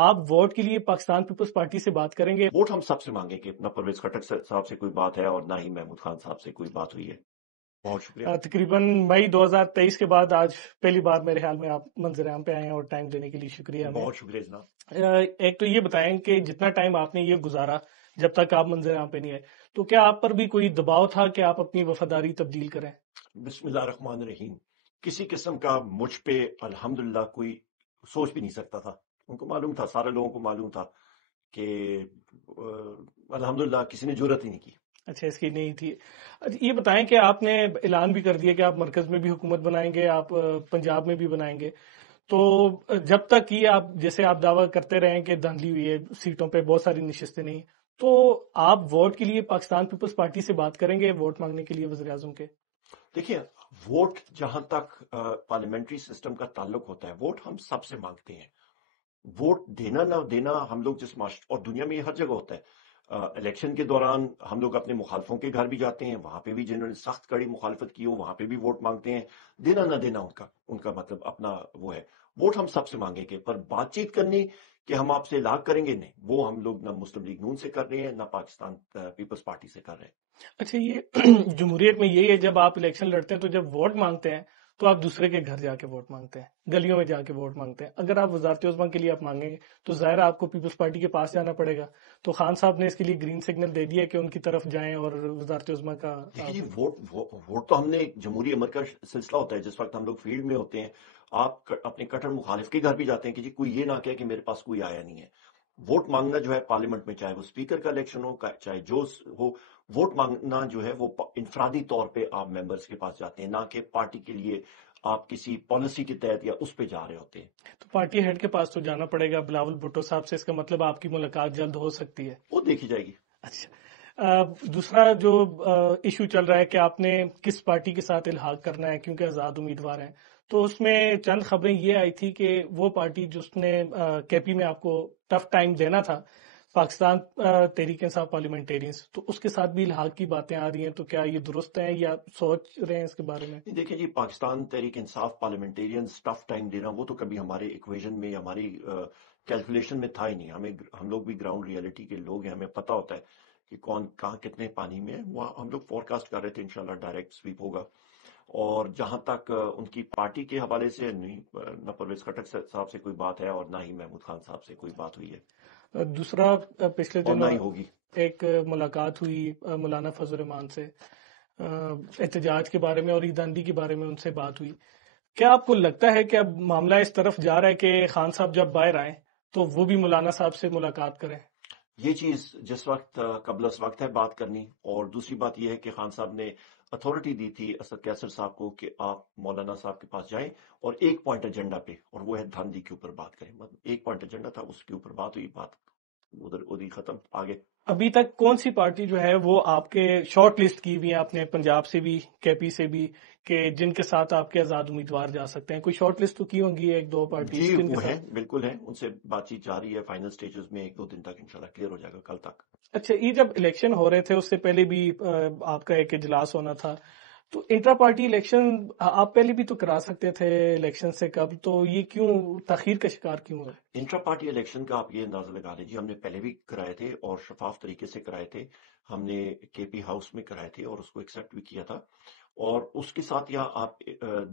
آپ ووٹ کے لیے پاکستان پیپلز پارٹی سے بات کریں گے؟ ووٹ ہم سب سے مانگیں گے، نہ پرویز خٹک صاحب سے کوئی بات ہے اور نہ ہی محمود خان صاحب سے کوئی بات ہوئی ہے۔ بہت شکریہ۔ تقریباً مئی 2023 کے بعد آج پہلی بار میرے خیال میں آپ منظر عام پہ آئے ہیں، اور ٹائم دینے کے لیے شکریہ ہمیں۔ بہت شکریہ جناب۔ ایک تو یہ بتائیں کہ جتنا ٹائم آپ نے یہ گزارا جب تک آپ منظر عام پہ نہیں آئے، تو کیا آپ پر بھی کوئی دباؤ تھا کہ آپ اپنی وفاداری تبدیل کریں؟ بسم اللہ الرحمن الرحیم۔ کسی قسم کا مجھ پہ الحمدللہ کوئی سوچ بھی نہیں سکتا تھا۔ ان کو معلوم تھا، سارے لوگوں کو معلوم تھا کہ الحمدللہ کسی نے جرأت ہی نہیں کی۔ اچھا، اس کی نہیں تھی۔ یہ بتائیں کہ آپ نے اعلان بھی کر دیا کہ آپ مرکز میں بھی حکومت بنائیں گے، آپ پنجاب میں بھی بنائیں گے، تو جب تک یہ آپ جیسے آپ دعویٰ کرتے رہیں کہ دھاندلی ہوئی ہے سیٹوں پہ، بہت ساری نشستیں نہیں، تو آپ ووٹ کے لیے پاکستان پیپلز پارٹی سے بات کریں گے ووٹ مانگنے کے لیے وزیر اعظم کے؟ دیکھیے، ووٹ جہاں تک پارلیمنٹری سسٹم کا تعلق ہوتا ہے، ووٹ ہم سب سے مانگتے ہیں۔ ووٹ دینا نہ دینا ہم لوگ جس معاشرے، اور دنیا میں یہ ہر جگہ ہوتا ہے، الیکشن کے دوران ہم لوگ اپنے مخالفوں کے گھر بھی جاتے ہیں، وہاں پہ بھی جنہوں نے سخت کڑی مخالفت کی ہو وہاں پہ بھی ووٹ مانگتے ہیں۔ دینا نہ دینا ان کا مطلب اپنا وہ ہے۔ ووٹ ہم سب سے مانگیں گے، پر بات چیت کرنی کہ ہم آپ سے لاگ کریں گے، نہیں، وہ ہم لوگ نہ مسلم لیگ نون سے کر رہے ہیں، نہ پاکستان پیپلز پارٹی سے کر رہے ہیں۔ اچھا، یہ جمہوریت میں یہی ہے، جب آپ الیکشن لڑتے ہیں تو جب ووٹ مانگتے ہیں تو آپ دوسرے کے گھر جا کے ووٹ مانگتے ہیں، گلیوں میں جا کے ووٹ مانگتے ہیں۔ اگر آپ وزارت عظمیٰ کے لیے آپ مانگیں گے تو ظاہر ہے آپ کو پیپلز پارٹی کے پاس جانا پڑے گا، تو خان صاحب نے اس کے لیے گرین سگنل دے دیا کہ ان کی طرف جائیں اور وزارت عظمیٰ کا۔ دیکھیے جی، ووٹ تو ہم نے جمہوری امر کا سلسلہ ہوتا ہے، جس وقت ہم لوگ فیلڈ میں ہوتے ہیں آپ اپنے کٹر مخالف کے گھر بھی جاتے ہیں کہ جی کوئی یہ نہ کہے کہ میرے پاس کوئی آیا نہیں ہے۔ ووٹ مانگنا جو ہے پارلیمنٹ میں، چاہے وہ اسپیکر کا الیکشن ہو چاہے جو ہو، ووٹ مانگنا جو ہے وہ انفرادی طور پہ آپ ممبرز کے پاس جاتے ہیں، نہ کہ پارٹی کے لیے آپ کسی پالیسی کے تحت یا اس پہ جا رہے ہوتے ہیں۔ تو پارٹی ہیڈ کے پاس تو جانا پڑے گا، بلاول بھٹو صاحب سے، اس کا مطلب آپ کی ملاقات جلد ہو سکتی ہے؟ وہ دیکھی جائے گی۔ اچھا، دوسرا جو ایشو چل رہا ہے کہ آپ نے کس پارٹی کے ساتھ الحاق کرنا ہے کیونکہ آزاد امیدوار ہیں، تو اس میں چند خبریں یہ آئی تھی کہ وہ پارٹی جس نے کے پی میں آپ کو ٹف ٹائم دینا تھا، پاکستان تحریک انصاف پارلیمنٹیرینز، تو اس کے ساتھ بھی الحاق کی باتیں آ رہی ہیں، تو کیا یہ درست ہیں یا سوچ رہے ہیں اس کے بارے میں؟ دیکھیں جی، Pakistan Tehreek Insaf parliamentarians tough time دینا وہ تو کبھی ہمارے ایکویژن میں یا ہماری کیلکولیشن میں تھا ہی نہیں۔ ہم لوگ بھی گراؤنڈ ریئلٹی کے لوگ ہیں، ہمیں پتہ ہوتا ہے کہ کون کہاں کتنے پانی میں ہے۔ وہ ہم لوگ فور کاسٹ کر رہے تھے انشاءاللہ ڈائریکٹ سویپ ہوگا، اور جہاں تک ان کی پارٹی کے حوالے سے نہیں، نہ پرویز خٹک صاحب سے کوئی بات ہے اور نہ ہی محمود خان صاحب سے کوئی بات ہوئی ہے، دوسرا، پچھلے اور نہ ہی دنوں ہوگی۔ ایک ملاقات ہوئی مولانا فضل الرحمان سے، احتجاج کے بارے میں اور عیداندی کے بارے میں ان سے بات ہوئی۔ کیا آپ کو لگتا ہے کہ اب معاملہ اس طرف جا رہا ہے کہ خان صاحب جب باہر آئیں تو وہ بھی مولانا صاحب سے ملاقات کریں؟ یہ چیز جس وقت قبل از وقت ہے بات کرنی، اور دوسری بات یہ ہے کہ خان صاحب نے اتھارٹی دی تھی اسد کیسر صاحب کو کہ آپ مولانا صاحب کے پاس جائیں اور ایک پوائنٹ ایجنڈا پہ، اور وہ ہے دھاندلی کے اوپر بات کریں۔ مطلب ایک پوائنٹ ایجنڈا تھا، اس کے اوپر بات ہوئی، بات ادھر ختم، آگے۔ ابھی تک کون سی پارٹی جو ہے وہ آپ کے شارٹ لسٹ کی ہوئی ہے، آپ نے پنجاب سے بھی کے پی سے بھی، کہ جن کے ساتھ آپ کے آزاد امیدوار جا سکتے ہیں؟ کوئی شارٹ لسٹ تو کی ہوں گی ایک دو پارٹی جی جن کے وہ ہیں، ساتھ؟ بالکل ہیں، ان سے بات چیت جاری ہے، فائنل سٹیجز میں، ایک دو دن تک انشاءاللہ کلیئر ہو جائے گا، کل تک۔ اچھا، یہ جب الیکشن ہو رہے تھے اس سے پہلے بھی آپ کا ایک اجلاس ہونا تھا، تو انٹرا پارٹی الیکشن آپ پہلے بھی تو کرا سکتے تھے الیکشن سے قبل، تو یہ کیوں تاخیر کا شکار کیوں ہوا؟ انٹرا پارٹی الیکشن کا آپ یہ اندازہ لگا لیجیے، ہم نے پہلے بھی کرائے تھے اور شفاف طریقے سے کرائے تھے۔ ہم نے کے پی ہاؤس میں کرائے تھے اور اس کو ایکسیپٹ بھی کیا تھا، اور اس کے ساتھ یا آپ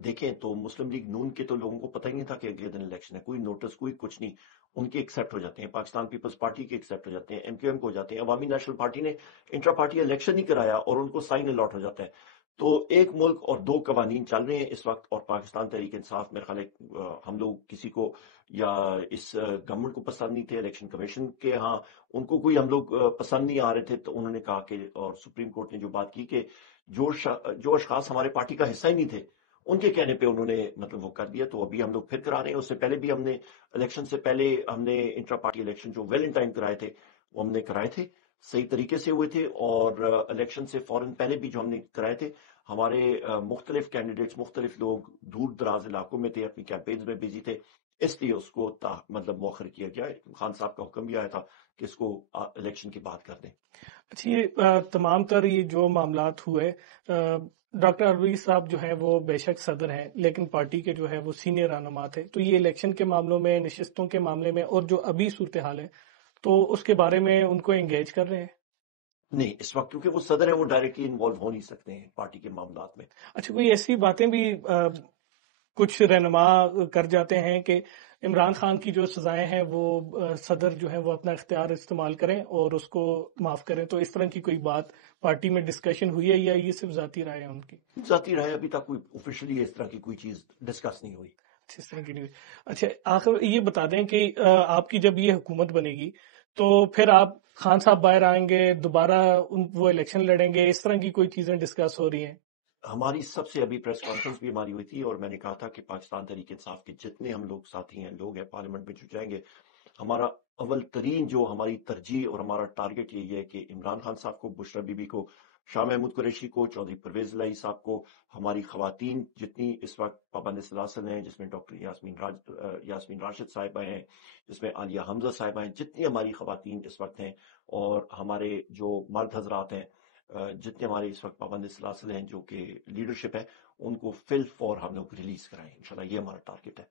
دیکھیں تو مسلم لیگ نون کے تو لوگوں کو پتہ ہی نہیں تھا کہ اگلے دن الیکشن ہے، کوئی نوٹس کوئی کچھ نہیں، ان کے ایکسیپٹ ہو جاتے ہیں، پاکستان پیپلز پارٹی کے ایکسیپٹ ہو جاتے ہیں، ایم کیو ایم کو ہو جاتے ہیں، عوامی نیشنل پارٹی نے انٹرا پارٹی الیکشن نہیں کرایا اور ان کو سائن الاٹ ہو جاتا ہے۔ تو ایک ملک اور دو قوانین چل رہے ہیں اس وقت، اور پاکستان تحریک انصاف میرے خیال ہے ہم لوگ کسی کو یا اس گورنمنٹ کو پسند نہیں تھے، الیکشن کمیشن کے ہاں ان کو کوئی ہم لوگ پسند نہیں آ رہے تھے، تو انہوں نے کہا کہ، اور سپریم کورٹ نے جو بات کی کہ جو اشخاص ہمارے پارٹی کا حصہ ہی نہیں تھے ان کے کہنے پہ انہوں نے مطلب وہ کر دیا، تو ابھی ہم لوگ پھر کرا رہے ہیں۔ اس سے پہلے بھی ہم نے الیکشن سے پہلے ہم نے انٹرا پارٹی الیکشن جو ویل ان ٹائم کرائے تھے وہ ہم نے کرائے تھے، صحیح طریقے سے ہوئے تھے، اور الیکشن سے فوراً پہلے بھی جو ہم نے کرائے تھے، ہمارے مختلف کینڈیڈیٹس مختلف لوگ دور دراز علاقوں میں تھے، اپنی کیمپینز میں بزی تھے، اس لیے اس کو مطلب مؤخر کیا گیا۔ خان صاحب کا حکم بھی آیا تھا کہ اس کو الیکشن کے بعد کر دیں۔ اچھا، یہ تمام تر یہ جو معاملات ہوئے، ڈاکٹر ارویز صاحب جو ہیں وہ بے شک صدر ہیں، لیکن پارٹی کے جو ہے وہ سینئر رہنما تھے، تو یہ الیکشن کے معاملوں میں، نشستوں کے معاملے میں، اور جو ابھی صورتحال ہے تو اس کے بارے میں ان کو انگیج کر رہے ہیں؟ نہیں، اس وقت کیونکہ وہ صدر ہیں، وہ ڈائریکٹلی انوالو ہو نہیں سکتے ہیں پارٹی کے معاملات میں۔ اچھا، کوئی ایسی باتیں بھی کچھ رہنما کر جاتے ہیں کہ عمران خان کی جو سزائیں ہیں وہ صدر جو ہے وہ اپنا اختیار استعمال کریں اور اس کو معاف کریں، تو اس طرح کی کوئی بات پارٹی میں ڈسکشن ہوئی ہے یا یہ صرف ذاتی رائے ہے ان کی؟ ذاتی رائے ابھی تک کوئی آفیشلی اس طرح کی کوئی چیز ڈسکس نہیں ہوئی۔ اچھا، اس طرح کی نہیں ہوئی۔ اچھا، آخر یہ بتا دیں کہ آپ کی جب یہ حکومت بنے گی تو پھر آپ خان صاحب باہر آئیں گے، دوبارہ وہ الیکشن لڑیں گے، اس طرح کی کوئی چیزیں ڈسکس ہو رہی ہیں؟ ہماری سب سے ابھی پریس کانفرنس بھی ہماری ہوئی تھی اور میں نے کہا تھا کہ پاکستان تحریک انصاف کے جتنے ہم لوگ ساتھی ہیں، لوگ ہیں پارلیمنٹ میں جو جائیں گے، ہمارا اول ترین جو ہماری ترجیح اور ہمارا ٹارگٹ یہی ہے کہ عمران خان صاحب کو، بشرا بی بی کو، شاہ محمود قریشی کو، چودھری پرویز الہی صاحب کو، ہماری خواتین جتنی اس وقت پابند سلاسل ہیں، جس میں ڈاکٹر یاسمین راشد صاحبہ ہیں، جس میں عالیہ حمزہ صاحبہ ہیں، جتنی ہماری خواتین اس وقت ہیں، اور ہمارے جو مرد حضرات ہیں، جتنے ہمارے اس وقت پابند سلاسل ہیں جو کہ لیڈرشپ ہے، ان کو فل فور ہم لوگ ریلیز کرائیں انشاءاللہ، یہ ہمارا ٹارگٹ ہے۔